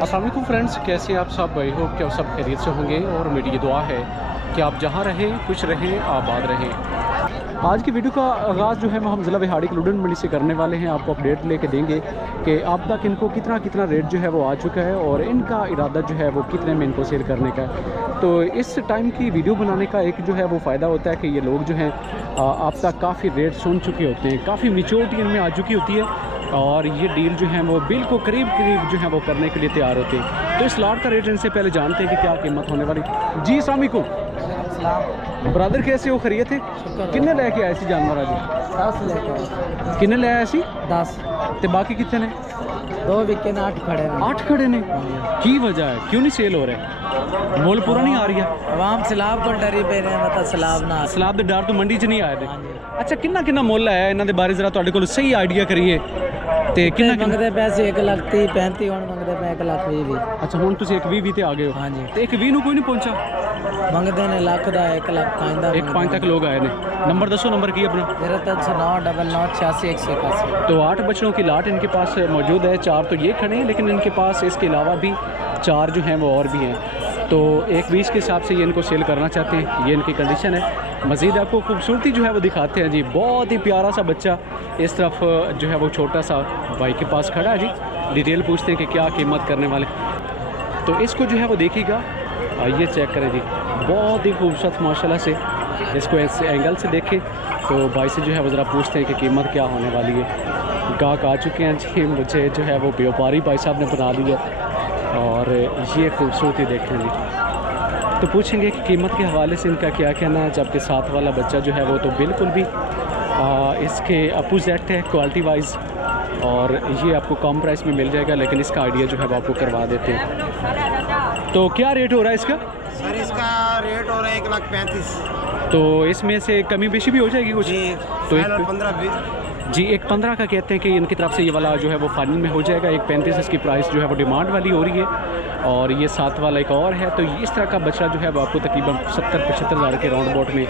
अस्सलाम वालेकुम फ्रेंड्स, कैसे आप सब? आई होप कि आप सब खैरियत से होंगे और मेरी ये दुआ है कि आप जहाँ रहें खुश रहें, आबाद रहें। आज की वीडियो का आगाज़ जो है वो हम ज़िला बिहाड़ी की लुधियाना मंडी से करने वाले हैं। आपको अपडेट लेके देंगे कि अब तक इनको कितना रेट जो है वो आ चुका है और इनका इरादा जो है वो कितने में इनको सेल करने का है। तो इस टाइम की वीडियो बनाने का एक जो है वो फ़ायदा होता है कि ये लोग जो हैं आप तक काफ़ी रेट सुन चुके होते हैं, काफ़ी मैच्योरिटी इनमें आ चुकी होती है और ये डील जो है वो बिल्कुल करीब जो है वो करने के लिए तैयार होते हैं। तो इस लाट का रेट इनसे पहले जानते हैं कि क्या कीमत होने वाली। जी अस्सलाम वालेकुम ब्रदर, कैसे हो? खरीद थे? किन्ने लेके आए सी जानवर आज? 10 लेके आए। किन्ने ले आए सी? 10 ते बाकी कितने ने? 2 विके ने 8 खड़े हैं। 8 खड़े ने? की वजह है, क्यों नहीं सेल हो रहे? मोल पूरा नहीं आ रही है? आवाम सैलाब को डरी पे ने, मतलब सैलाब ना सैलाब दे डर तो मंडी च नहीं आए थे। हाँ जी। अच्छा, किन्ना मोल है इन्हां दे बारे जरा तुहाडे कोल सही आइडिया करिए ते किन्ना मंगते पैसे 1,30,35 हुण मंगते पे 1,20,20 भी। अच्छा, हुण तुसीं 1,20,20 ते आ गए हो। हाँ जी। ते 1,20,20 ਨੂੰ ਕੋਈ ਨਹੀਂ ਪਹੁੰਚਾ? मंगते ने लाख दा 1,05,000 दा 1,05,000 तक लोग आए ने। नंबर दसो, नंबर की अपना? 0309998681। तो 8 बछड़ों की लाट इनके पास मौजूद है। 4 तो ये खड़े हैं, लेकिन इनके पास इसके अलावा भी 4 जो हैं वो और भी हैं। तो 1,20 के हिसाब से ये इनको सेल करना चाहते हैं। ये इनकी कंडीशन है। मज़ीद आपको खूबसूरती जो है वो दिखाते हैं जी। बहुत ही प्यारा सा बच्चा इस तरफ जो है वो छोटा सा भाई के पास खड़ा है जी। डिटेल पूछते हैं कि क्या कीमत करने वाले। तो इसको जो है वो देखिएगा, ये चेक करें जी, बहुत ही खूबसूरत माशाल्लाह से। इसको ऐसे एंगल से देखें तो भाई से जो है वो ज़रा पूछते हैं कि कीमत क्या होने वाली है। गाहक आ चुके हैं जी, मुझे जो है वो व्यापारी भाई साहब ने बना दिया और ये खूबसूरती देखें जी। तो पूछेंगे कि कीमत के हवाले से इनका क्या कहना है। जबकि साथ वाला बच्चा जो है वो तो बिल्कुल भी इसके अपोजिट है क्वालिटी वाइज और ये आपको कम प्राइस में मिल जाएगा, लेकिन इसका आइडिया जो है वो आपको करवा देते हैं। तो क्या रेट हो रहा है इसका? सर इसका रेट हो रहा है 1,35,000। तो इसमें से कमी बेशी भी हो जाएगी कुछ? जी तो 15-20 जी 1,15 का कहते हैं कि इनकी तरफ से ये वाला जो है वो फाइनल में हो जाएगा। 1,35 इसकी प्राइस जो है वो डिमांड वाली हो रही है और ये साथ वाला एक और है। तो इस तरह का बछड़ा जो है वो आपको तकरीबन 70-75 हज़ार के राउंड अबाउट में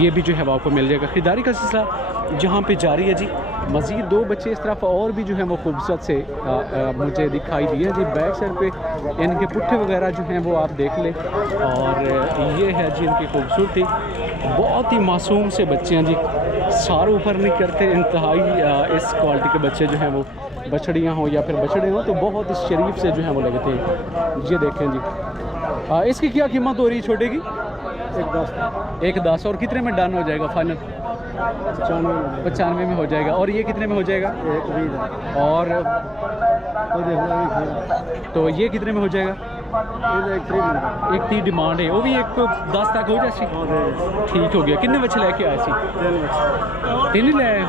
ये भी जो है वो आपको मिल जाएगा। ख़रीदारी का सिलसिला जहाँ पे जारी है जी। मज़ीद 2 बच्चे इस तरफ और भी जो है वो खूबसूरत से मुझे दिखाई दिए जी। बैक साइड पे इनके पुट्ठे वगैरह जो हैं वो आप देख लें और ये है जी इनकी खूबसूरती। बहुत ही मासूम से बच्चे हैं जी, सार ऊपर नहीं करते। इंतहाई इस क्वालिटी के बच्चे जो हैं वो बछड़ियाँ हों या फिर बछड़े हों तो बहुत ही शरीफ से जो हैं वो लगते हैं। ये देखें जी। इसकी क्या कीमत हो रही है छोटे की? 1,10 और कितने में डन हो जाएगा फाइनल? 95 में हो जाएगा। और ये कितने में हो जाएगा? 1,20,000। और तो ये कितने में हो जाएगा? 1,30 डिमांड है, वो भी 1,10 तक हो जाए। ठीक हो गया। कितने बच्चे लेके आए सी? 3 ही ले आए?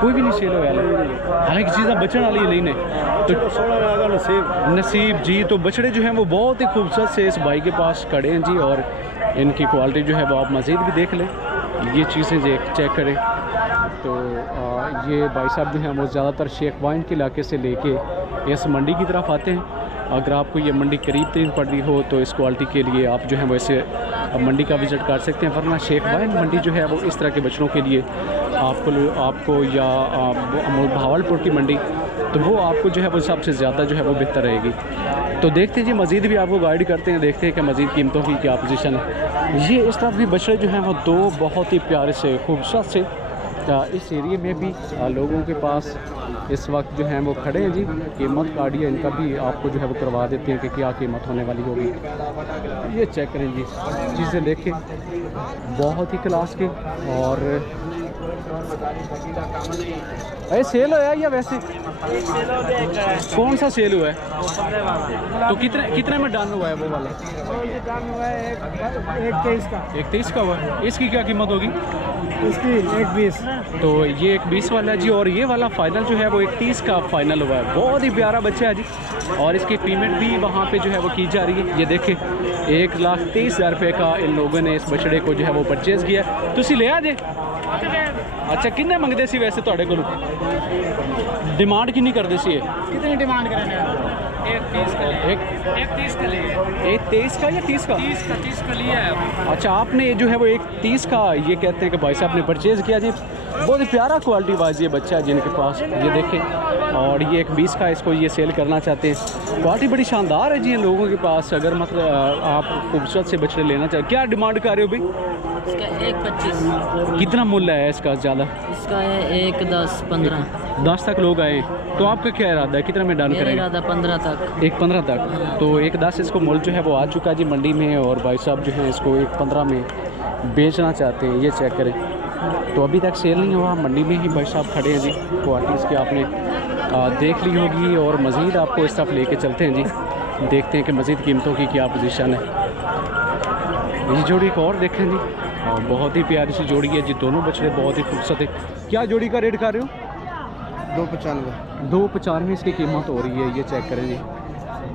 कोई भी नहीं सेल हो गया? हालांकि चीज़ा बचने वाली नहीं ने तो नसीब जी। तो बछड़े जो हैं वो बहुत ही खूबसूरत से इस भाई के पास खड़े हैं जी और इनकी क्वालिटी जो है वो आप मज़ीद भी देख लें। ये चीज़ें चेक करें तो ये भाई साहब जो हैं वो ज़्यादातर शेख वाइन के इलाके से लेके इस मंडी की तरफ आते हैं। अगर आपको ये मंडी करीब तरीन पड़ रही हो तो इस क्वालिटी के लिए आप जो है वैसे मंडी का विज़िट कर सकते हैं। वरना शेख वाइन मंडी जो है वो इस तरह के बछड़ों के लिए आपको या भावलपुर की मंडी तो वो आपको जो है वो सबसे ज़्यादा जो है वो बेहतर रहेगी। तो देखते जी, मज़ीद भी आपको गाइड करते हैं, देखते हैं कि मज़ीद कीमतों की क्या पोजीशन है। ये इस तरफ भी बछड़े जो हैं वो 2 बहुत ही प्यारे से खूबसूरत से इस एरिए में भी लोगों के पास इस वक्त जो हैं वो खड़े हैं जी। कीमत का आइडिया इनका भी आपको जो है वो करवा देते हैं कि क्या कीमत होने वाली होगी। ये चेक करें जी, चीज़ें देखें बहुत ही क्लास की। और अरे सेल हुआ है या वैसे? कौन सा सेल हुआ है? तो कितने में डन हुआ है वो वाला? 1,23 का हुआ है। इसकी क्या कीमत होगी? इसकी 1,20। तो ये 1,20 वाला है जी और ये वाला फाइनल जो है वो 1,30 का फाइनल हुआ है। बहुत ही प्यारा बच्चा है जी और इसकी पेमेंट भी वहाँ पे जो है वो की जा रही है। ये देखें 1,30,000 रुपये का इन लोगों ने इस बछड़े को जो है वो परचेज़ किया। तुसी ले आ जे? अच्छा, किन्ने मंगते सी वैसे तुहाडे कोल? डिमांड कितनी करते सी? कितनी डिमांड करेंगे? 1,30 का लिए। 1,30 का लिए। 1,23 का या 30 का? 30 का लिया है। अच्छा, आपने जो है वो 1,30 का ये कहते हैं कि भाई साहब ने परचेज़ किया जी। बहुत ही प्यारा क्वालिटी वाइज ये बच्चा है जिनके पास, ये देखें। और ये एक 20 का इसको ये सेल करना चाहते हैं। क्वालिटी बड़ी शानदार है जी इन लोगों के पास। अगर मतलब आप खूबसूरत से बछड़े लेना चाहते, क्या डिमांड कर रहे हो भाई? इसका 1.25। कितना मूल्य है इसका? ज़्यादा इसका है 1.10-15। 10 तक लोग आए, तो आपका क्या इरादा है, कितना में डन मेरा करेंगे? इरादा 15 तक। 1.15 तक। तो 1.10 इसको मोल जो है वो आ चुका है जी मंडी में, और भाई साहब जो है इसको 1.15 में बेचना चाहते हैं। ये चेक करें, तो अभी तक सेल नहीं हुआ, मंडी में ही भाई साहब खड़े हैं जी। क्वालिटी इसकी आपने देख ली होगी, और मज़ीद आपको इस तरफ लेके चलते हैं जी, देखते हैं कि मज़ीद कीमतों की क्या पोजीशन है। ये जोड़ी एक और देखें जी, और बहुत ही प्यारी सी जोड़ी है जी, दोनों बछड़े बहुत ही खूबसूरत है। क्या जोड़ी का रेट कर रहे हो? 295। 295 इसकी कीमत हो रही है। ये चेक करें जी,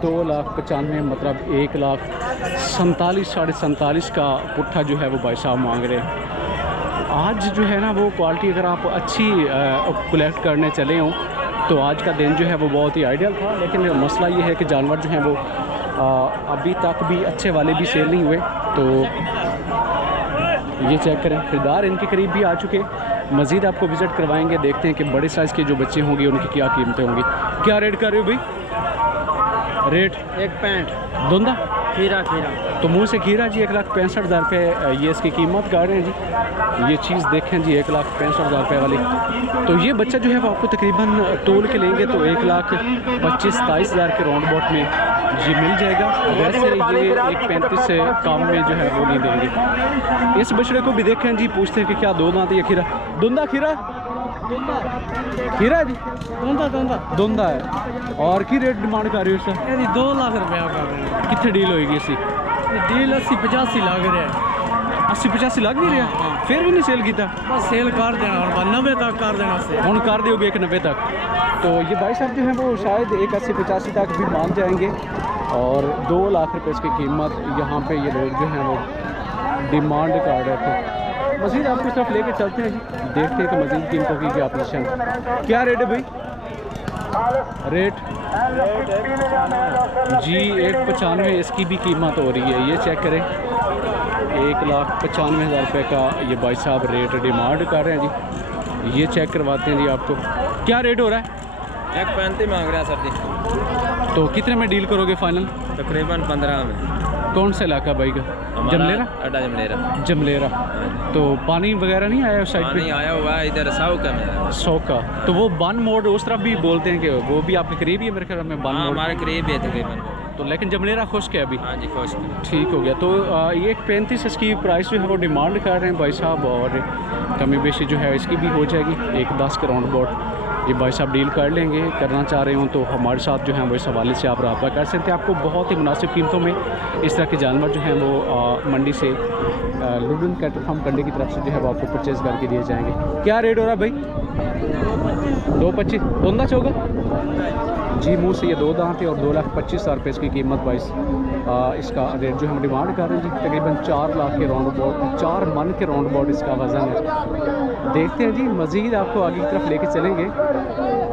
2,95,000 मतलब 1,47,000 साढ़े 47 का पुट्ठा जो है वो भाई साहब मांग रहे हैं। आज जो है ना वो क्वालिटी अगर आप अच्छी कलेक्ट करने चले हों तो आज का दिन जो है वो बहुत ही आइडियल था, लेकिन मसला ये है कि जानवर जो हैं वो अभी तक भी अच्छे वाले भी सेल नहीं हुए। तो ये चेक करें, खरीदार इनके करीब भी आ चुके। मज़ीद आपको विज़िट करवाएंगे, देखते हैं कि बड़े साइज़ के जो बच्चे होंगे उनकी क्या कीमतें होंगी। क्या रेट कर रहे हो भाई? रेट 1.65। धुंधा खीरा तो मुंह से खीरा जी 1,65,000 रुपये ये इसकी कीमत कर रहे हैं जी। ये चीज़ देखें जी 1,65,000 रुपये वाली। तो ये बच्चा जो है वो आपको तकरीबन तोल के लेंगे तो 1,25,000-27,000 के राउंड अबाउट में जी मिल जाएगा। वैसे ये 1,35 से कम में जो है वो नहीं देंगे। इस बछड़े को भी देखें जी, पूछते हैं कि क्या 2 दांत या खीरा? धुंधा खीरा खीरा जी, धुंधा है। और की रेट डिमांड कर रही हो सर? 2 लाख रुपया कर रहे हैं। कितने डील होएगी इसी? डील 80-85 लाख रहा है। 80-85 लाख नहीं रहा, फिर भी नहीं सेल किया? बस सेल कर देना और 90 तक कर देना से हम कर दोगे 1,90 तक। तो ये भाई साहब जो है वो शायद 1,80-85 तक भी मान जाएंगे, और 2 लाख रुपए इसकी कीमत यहाँ पे ये लोग जो हैं वो डिमांड कर रहे थे। मज़ीद आपको इस तरफ लेके चलते हैं जी, देखते हैं कि मज़ीद कीमतों की क्या पोजीशन। क्या रेट है भाई? रेट जी 1,95 इसकी भी कीमत हो रही है। ये चेक करें, 1,95,000 रुपये का ये भाई साहब रेट डिमांड कर रहे हैं जी। ये चेक करवाते हैं जी आपको। क्या रेट हो रहा है? 1.35 मांग रहा है सर जी। तो कितने में डील करोगे फाइनल? तकरीबन 15 में। कौन सा इलाका भाई का? जमलेरा? अड्डा जमलेरा। जमलेरा। तो पानी वगैरह नहीं आया उस साइड पे? पानी आया हुआ है इधर 100 का मेरा। 100 का। तो वो बन मोड़ उस तरफ भी बोलते हैं कि वो भी आपके करीब ही है मेरे ख्याल में बन मोड़? हमारे करीब है तकरीबन। तो लेकिन जमलेरा खुश्क है अभी? हाँ जी खुश। ठीक हो गया। तो ये 1,35 इसकी प्राइस जो है वो डिमांड कर रहे हैं भाई साहब, और कमी बेशी जो है इसकी भी हो जाएगी 1,10 के राउंड अबाउट। ये भाई साहब डील कर लेंगे, करना चाह रहे हो तो हमारे साथ जो है वो इस हवाले से आप रब्ता कर सकते हैं। आपको बहुत ही मुनासिब कीमतों में इस तरह के जानवर जो हैं वो मंडी से लुडन कैटल फार्म कंडी की तरफ से जो है वो आपको परचेज़ करके दिए जाएंगे। क्या रेट हो रहा है भाई? 2,25 दोनों चौगा जी। मुँह से ये 2 दांत है और 2,25,000 रुपये इसकी कीमत वाइस इसका रेट जो हम डिमांड कर रहे हैं जी। तकरीबन 4 लाख के राउंड अबाउट, 4 मन के राउंड अबाउट इसका वज़न है। देखते हैं जी, मज़ीद आपको आगे की तरफ लेके चलेंगे।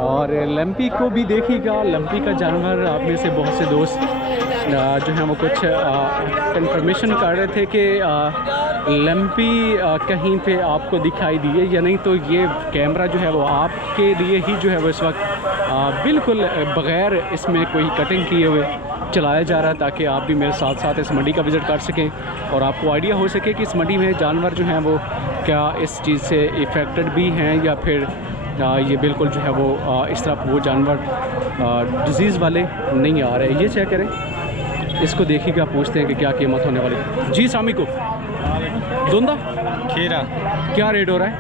और लम्पी को भी देखिएगा, लम्पी का जानवर आप में से बहुत से दोस्त जो हैं वो कुछ कंफर्मेशन कर रहे थे कि लम्पी कहीं पे आपको दिखाई दिए या नहीं। तो ये कैमरा जो है वो आपके लिए ही जो है वो इस वक्त बिल्कुल बग़ैर इसमें कोई कटिंग किए हुए चलाया जा रहा है, ताकि आप भी मेरे साथ साथ इस मंडी का विज़िट कर सकें और आपको आइडिया हो सके कि इस मंडी में जानवर जो हैं वो क्या इस चीज़ से इफ़ेक्टेड भी हैं या फिर ये बिल्कुल जो है वो इस तरह वो जानवर डिज़ीज़ वाले नहीं आ रहे। ये चेक करें, इसको देखिएगा, पूछते हैं कि क्या कीमत होने वाली। जी सामी को धुंधा खीरा क्या रेट हो रहा है?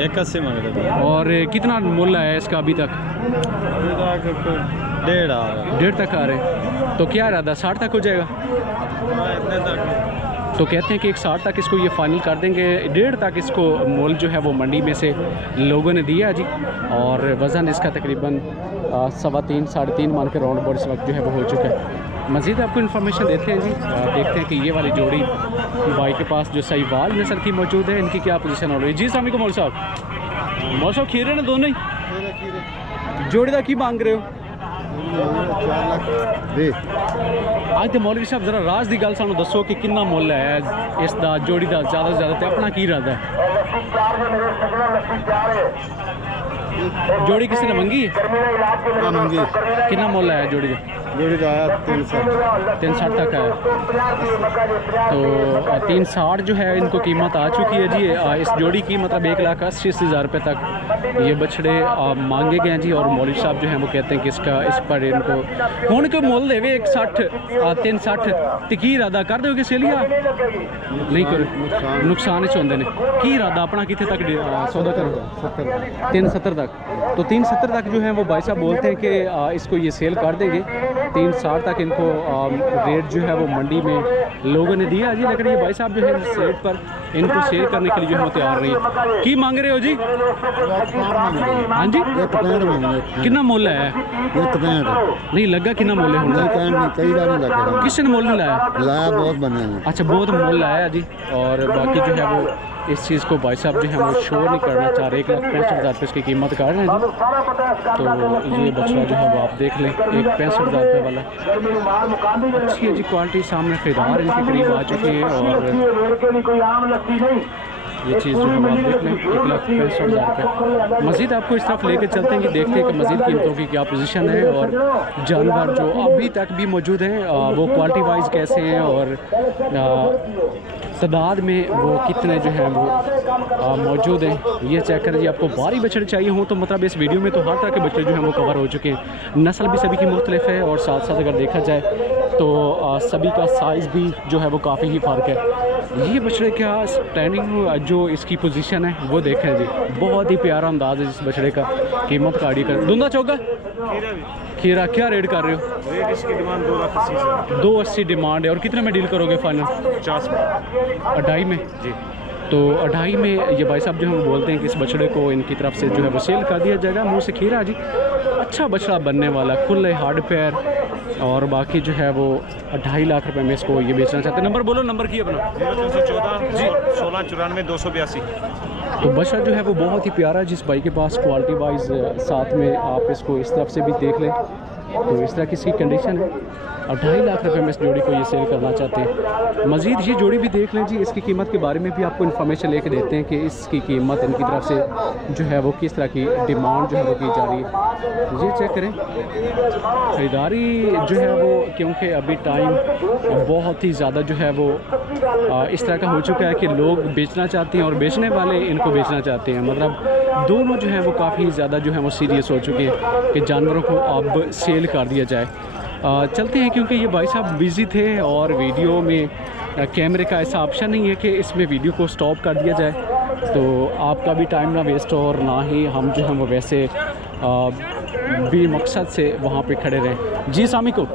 1,80 मांग रहे थे। और कितना मूल्य है इसका अभी तक? 1.5 तक आ रहे हैं। तो क्या इरादा 60 तक हो जाएगा? इतने तक तो कहते हैं कि 160 तक इसको ये फाइनल कर देंगे। 1.5 तक इसको मोल जो है वो मंडी में से लोगों ने दिया जी, और वज़न इसका तकरीबन 3.25 साढ़े 3 मन के राउंड अबाउट इस वक्त जो है वो हो चुका है। मज़ीद आपको इन्फॉर्मेशन देते हैं जी, देखते हैं कि ये वाली जोड़ी भाई के पास जो सहीवाल नस्ल की मौजूद है, इनकी क्या पोजीशन हो रही है। जी अस्सलाम वालेकुम मौल साहब। मौल साहब खीरे ने दोनों ही जोड़ी का की मांग रहे हो? 4 लाख दे। आज तो मौलवी साहब जरा राज की गल सानू दसो कि कितना मुल है इसका जोड़ी का ज़्यादा से ज़्यादा, तो अपना की इरादा है? जोड़ी किसी ने मंगी है? हाँ मंगी। कितना मुल है जोड़ी का? जोड़ी का आया 360 तक है। तो 360 जो है इनको कीमत आ चुकी है जी। इस जोड़ी की मतलब 1,80,000 रुपये तक ये बछड़े मांगे गए हैं जी। और मौलवी साहब जो हैं वो कहते हैं कि इस पर इनको कौन के मोल देवे 160 360 तो की इरादा कर दोगे सेलिया नहीं करो नुकसान होंगे ने की इरादा अपना कितने तक सौदा करो? 370 तक। तो 370 तक जो है वो भाई साहब बोलते हैं कि इसको ये सेल कर देंगे। 360 तक इनको रेट जो है वो मंडी में लोगों ने दिया जी। लेकिन ये भाई साहब जो है इस रेट पर इनको सेल करने के लिए जो है वो तैयार नहीं है। की मांग रहे हो जी? हाँ जी कितना मुल है? नहीं लगा कितना मुल है? किसी ने मुल नहीं लाया? बहुत बने। अच्छा बहुत मुल लाया जी। और बाकी जो है वो इस चीज़ को भाई साहब जो है वो शो नहीं करना चाह रहे। 1,65,000 रुपये इसकी कीमत कर रहे हैं जी। तो ये बछड़ा जो है वो आप देख लें 1,65,000 रुपये वाला अच्छी है जी क्वालिटी। सामने खरीदार इनके करीब आ चुके हैं और ये चीज़ जो है वो आप देख लें 1,65,000 रुपये। मज़ीद आपको इस तरफ लेकर चलते हैं कि देखते हैं कि मज़ीद कीमतों की क्या पोजीशन है और जानवर जो अभी तक भी मौजूद हैं वो क्वालिटी वाइज कैसे हैं और तादाद में वो कितने जो हैं वो मौजूद हैं ये चेक करें जी। आपको बारी बछड़े चाहिए हों तो मतलब इस वीडियो में तो हर तरह के बछड़े जो हैं वो कवर हो चुके हैं। नस्ल भी सभी की मुख्तलिफ है और साथ साथ अगर देखा जाए तो सभी का साइज़ भी जो है वो काफ़ी ही फ़र्क है। ये बछड़े क्या स्टैंडिंग जो इसकी पोजीशन है वो देखें जी। बहुत ही प्यारा अंदाज़ है इस बछड़े का। कीमत का आइडिया कर दूंगा चौका खीरा क्या रेट कर रहे हो? रेट इसकी डिमांड 2,80,000। 2,80 डिमांड है। और कितने में डील करोगे फाइनल? 50 में। 2.5 में जी। तो 2.5 में ये भाई साहब जो हम बोलते हैं कि इस बछड़े को इनकी तरफ से जो है वो सेल कर दिया जाएगा। मुँह से खीरा जी अच्छा बछड़ा बनने वाला, खुले हार्ड पैर और बाकी जो है वो 2.5 लाख रुपए में इसको ये बेचना चाहते हैं। नंबर बोलो नंबर की अपना? 0314 जी 1694 282। तो बछड़ा जो है वो बहुत ही प्यारा है जिस भाई के पास क्वालिटी वाइज साथ में आप इसको इस तरफ से भी देख लें तो इस तरह की इसकी कंडीशन है। और 2.5 लाख रुपए में इस जोड़ी को ये सेल करना चाहते हैं। मज़ीद ये जोड़ी भी देख लें जी। इसकी कीमत के बारे में भी आपको इन्फॉर्मेशन लेके देते हैं कि इसकी कीमत इनकी तरफ से जो है वो किस तरह की डिमांड जो है वो की जा रही है। ये चेक करें ख़रीदारी जो है वो क्योंकि अभी टाइम बहुत ही ज़्यादा जो है वो इस तरह का हो चुका है कि लोग बेचना चाहते हैं और बेचने वाले इनको बेचना चाहते हैं। मतलब दोनों जो है वो काफ़ी ज़्यादा जो है वो सीरियस हो चुके हैं कि जानवरों को अब सेल कर दिया जाए। चलते हैं क्योंकि ये भाई साहब बिज़ी थे और वीडियो में कैमरे का ऐसा ऑप्शन नहीं है कि इसमें वीडियो को स्टॉप कर दिया जाए। तो आपका भी टाइम ना वेस्ट हो और ना ही हम जो हैं वो वैसे भी मकसद से वहाँ पे खड़े रहें। जी सामी को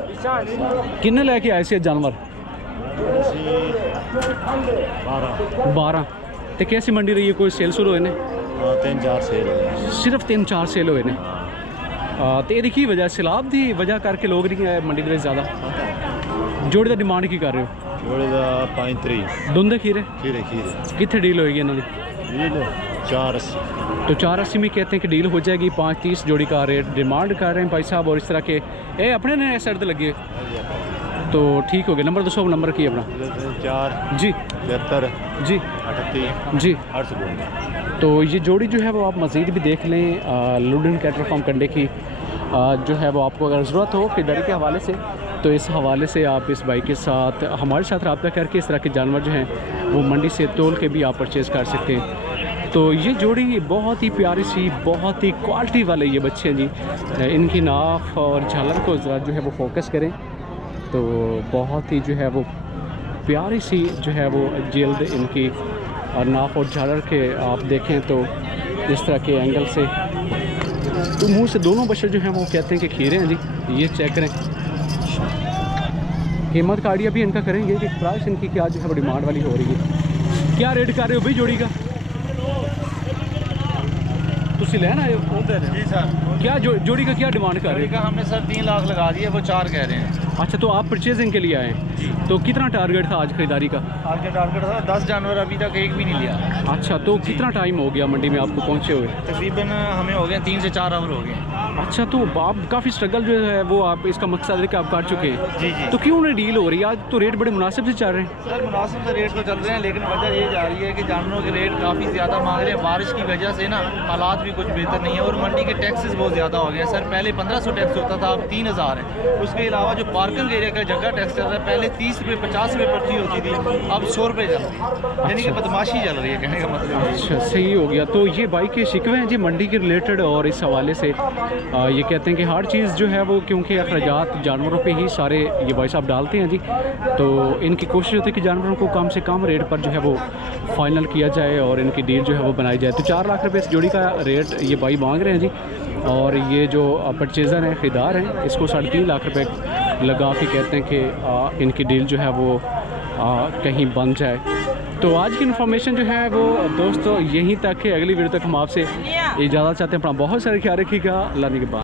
किन्ने लेके आए से जानवर? 12। तो कैसी मंडी रही है? कोई सेल शुरू हुए ने? 3-4 सेल सिर्फ 3-4 सेल हुए ने। तो ये की वजह सैलाब की वजह करके लोग नहीं आए मंडी के ज़्यादा। जोड़ी का डिमांड की कर रहे हो? जोड़ी का 35 दोंदे खीरे खीरे कितने डील होएगी इन्होंने? 480। तो 480 में कहते हैं कि डील हो जाएगी। 530 जोड़ी का रेट डिमांड कर रहे हैं भाई साहब। और इस तरह के अपने ने सर्द लगे तो ठीक हो गया। नंबर 200 नंबर की अपना 4 जी 73 जी 38 जी। 852। तो ये जोड़ी जो है वो आप मज़ीद भी देख लें लुडन कैटल फार्म कंडे की जो है वो आपको अगर ज़रूरत हो खरीदारी के हवाले से तो इस हवाले से आप इस भाई के साथ हमारे साथ रब्ता करके इस तरह के जानवर जो हैं वो मंडी से तोल के भी आप परचेज़ कर सकते हैं। तो ये जोड़ी बहुत ही प्यारी सी बहुत ही क्वालिटी वाले ये बच्चे हैं जी। इनकी नाफ और झालर को ज़रा जो है वो फोकस करें तो बहुत ही जो है वो प्यारी सी जो है वो जल्द इनकी और नाफ और झालर के आप देखें तो इस तरह के एंगल से तो मुंह से दोनों बच्चे जो हैं वो कहते हैं कि खीरे हैं जी। ये चेक करें कीमत का आइडिया भी इनका करेंगे कि प्राइस इनकी क्या जो है वो डिमांड वाली हो रही है। क्या रेट कर रहे हो भाई जोड़ी का? तुसी लेना है जी सर। क्या जोड़ी का क्या डिमांड कर रहे हो? हमने सर 3 लाख लगा दिए वो 4 कह रहे हैं। अच्छा, तो आप परचेजिंग के लिए आए हैं, तो कितना टारगेट था आज खरीदारी का? आज का टारगेट था 10 जानवर, अभी तक एक भी नहीं लिया। अच्छा, तो कितना टाइम हो गया मंडी में आपको पहुंचे हुए? तकरीबन हमें हो गए 3 से 4 आवर हो गए। अच्छा, तो आप काफ़ी स्ट्रगल जो है वो आप इसका मकसद है कि आप काट चुके हैं। जी जी। तो क्यों नहीं डील हो रही? आज तो रेट बड़े मुनासिब से चल रहे हैं। सर मुनासिब से रेट तो चल रहे हैं, लेकिन वजह ये जा रही है कि जानवरों के रेट काफ़ी ज़्यादा मांग रहे हैं। बारिश की वजह से ना हालात भी कुछ बेहतर नहीं है, और मंडी के टैक्सेस बहुत ज़्यादा हो गए हैं। सर पहले 1500 टैक्स होता था, अब 3000 है। उसके अलावा जो पार्किंग एरिया का जगह टैक्स चल रहा है, पहले 30 रुपये 50 रुपये पर्ची होती थी, अब 100 रुपये चल रही है। यानी कि बदमाशी चल रही है, कहने का मतलब है। अच्छा, सही हो गया। तो ये बाइक के शिकवे हैं जी मंडी के रिलेटेड, और इस हवाले से ये कहते हैं कि हर चीज़ जो है वो, क्योंकि अखराजात जानवरों पे ही सारे ये भाई साहब डालते हैं जी, तो इनकी कोशिश होती है कि जानवरों को कम से कम रेट पर जो है वो फाइनल किया जाए और इनकी डील जो है वो बनाई जाए। तो 4 लाख रुपये इस जोड़ी का रेट ये भाई मांग रहे हैं जी, और ये जो परचेज़र हैं, ख़रीदार हैं, इसको 3.5 लाख रुपये लगा के कहते हैं कि इनकी डील जो है वो कहीं बन जाए। तो आज की इन्फॉर्मेशन जो है वो दोस्तों यहीं तक है। अगली वीडियो तक हम आपसे इजाज़त चाहते हैं। अपना बहुत सारा ख्याल रखिएगा। अल्लाह ने के बाद।